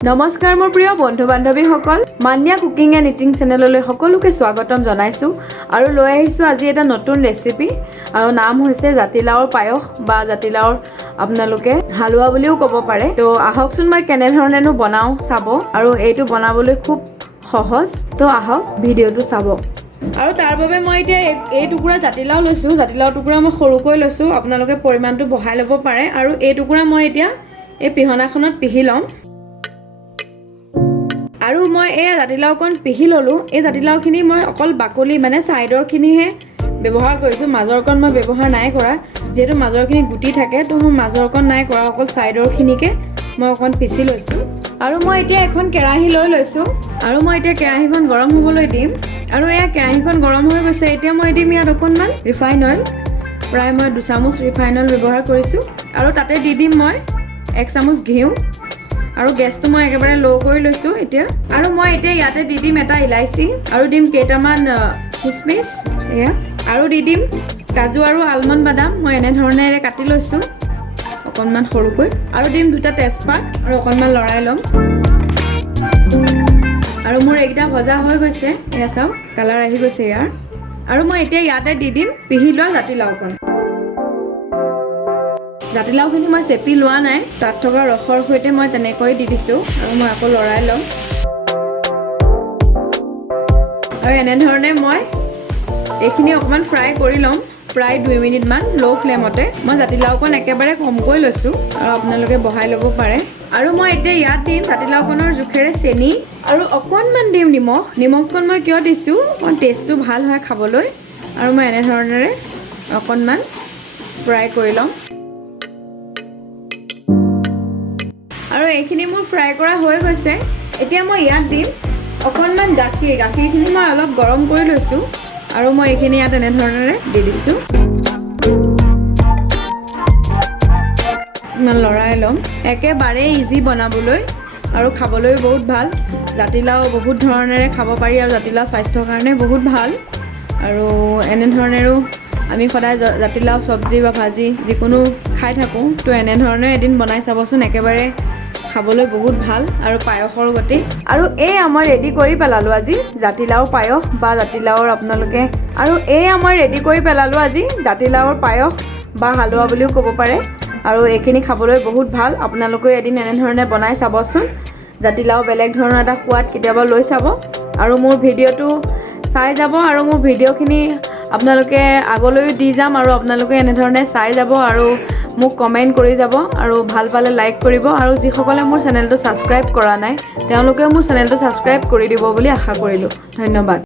নমস্কাৰ মোৰ প্ৰিয় বন্ধু বান্ধৱীসকল মান্যা কুকিং এণ্ড ইটিং চেনেললৈ সকলোকে স্বাগতম জনাইছো আৰু লৈ আহিছো আজি এটা নতুন ৰেচিপি আৰু নাম হৈছে জাতিলাওৰ পায়স বা জাতিলাওৰ আপোনালোকে হালুৱা বুলিও ক'ব পাৰে তো আহকচোন মই কেনে ধৰণেনো বনাও চাব আৰু এইটো বনাবলৈ খুব সহজ তো আহক ভিডিঅ'টো চাব আৰু তাৰ বাবে মই এতিয়া এই টুকুৰা জাতিলাও লৈছো জাতিলাও টুকুৰা মই সৰুকৈ লৈছো আপোনালোকে পৰিমাণটো বঢ়াই ল'ব পাৰে আৰু এই টুকুৰা মই এতিয়া এই পিহনাখনত পিহি ল'ম আৰু মই এই জাতিলাওকণ পিহি ললো এই জাতিলাওখিনি মই অকল বাকলি মানে সাইডৰখিনিহে ব্যৱহাৰ কৰিছো মাজৰকণ মই ব্যৱহাৰ নাই কৰা যেহেতু মাজৰখিনি গুটি থাকে তো মই মাজৰকণ নাই কৰা অকল সাইডৰখিনিকে মই অকণ পিছি লৈছো আৰু মই এতিয়া এখন কেৰাহী লৈ লৈছো আৰু মই এতিয়া কেৰাহীখন গৰম হ'বলৈ দিম আৰু এয়া কেৰাহীখন গৰম হৈ গৈছে এতিয়া মই দিম ইয়াত অকণমান ৰিফাইন অইল প্ৰায় মই 2 চামুচ ৰিফাইন অইল ব্যৱহাৰ কৰিছো আৰু তাতে দি দিম মই 1 চামুচ ঘিউ আৰু গেছটো মই একেবাৰে লো কৰি লৈছো এতিয়া আৰু মই এতিয়া ইয়াতে দি দিম এটা ইলাইচি আৰু দিম কেইটামান কিচমিচ এয়া আৰু দি দিম কাজু আৰু আলমণ্ড বাদাম মই এনে ধৰণেৰে কাটি লৈছো অকণমান সৰুকৈ আৰু দিম দুটা তেজপাত আৰু অকণমান লৰাই ল'ম আৰু মোৰ এইকেইটা ভজা হৈ গৈছে এয়া চাওক কালাৰ আহি গৈছে ইয়াৰ আৰু মই এতিয়া ইয়াতে দি দিম পিহি লোৱা জাতিলাওকণ জাতিলাওখিনি মই চেপি লোৱা নাই তাত থকা ৰসৰ সৈতে মই তেনেকৈ দি দিছো আৰু মই আকৌ লৰাই ল'ম আৰু এনে ধৰণে মই এইখিনি অকমান ফ্ৰাই কৰি ল'ম প্ৰায় 2 মিনিট মান লো ফ্লেমতে মই জাতিলাওকণ একেবাৰে কমকৈ লৈছো আৰু আপোনালোকে বঢ়াই ল'ব পাৰে আৰু মই এতিয়া ইয়াত দিম জাতিলাওকণৰ জোখেৰে চেনি আৰু অকণমান দিম নিমখকণ মই কিয় দিছো অকণ টেষ্টটো ভাল হয় খাবলৈ আৰু মই এনে ধৰণেৰে অকণমান ফ্ৰাই কৰি ল'ম আৰু এইখিনি মোৰ ফ্ৰাই কৰা হৈ গৈছে এতিয়া মই ইয়াত দিম অকণমান গাখীৰখিনি মই অলপ গৰম কৰি লৈছো আৰু মই এইখিনি ইয়াত এনে ধৰণেৰে দি দিছো ইমান লৰাই ল'ম একেবাৰে ইজি বনাবলৈ আৰু খাবলৈ বহুত ভাল জাতিলাও বহুত ধৰণেৰে খাব পাৰি আৰু জাতিলাও স্বাস্থ্যৰ কাৰণে বহুত ভাল আৰু এনে ধৰণেৰো আমি সদায় জাতিলাও চব্জি বা ভাজি যিকোনো খাই থাকোঁ তো এনে ধৰণে এদিন বনাই চাবচোন একেবাৰে খাবলৈ বহুত ভাল আৰু পায়সৰ গতি আৰু মই ৰেডি কৰি পেলালো আজি জাতিলাওৰ পায়স বা জাতিলাওৰ আপোনালোকে আৰু মই ৰেডি কৰি পেলালো আজি জাতিলাওৰ পায়স বা হালুৱা বুলিও ক'ব পাৰে আৰু এইখিনি খাবলৈ বহুত ভাল আপোনালোকে এদিন এনে ধৰণে বনাই চাবচোন জাতিলাও বেলেগ ধৰণৰ এটা সোৱাদ কেতিয়াবা লৈ চাব আৰু মোৰ ভিডিঅ'টো চাই যাব আৰু মোৰ ভিডিঅ'খিনি আপোনালোকে আগলৈও দি যাম আৰু আপোনালোকে এনে ধৰণে চাই যাব আৰু মোক কমেন্ট কৰি যাব আৰু ভাল পালে লাইক কৰিব আৰু যিসকলে মোৰ চেনেলটো সাবস্ক্ৰাইব কৰা নাই তেওঁলোকে মোৰ চেনেলটো সাবস্ক্ৰাইব কৰি দিব বুলি আশা কৰিলো ধন্যবাদ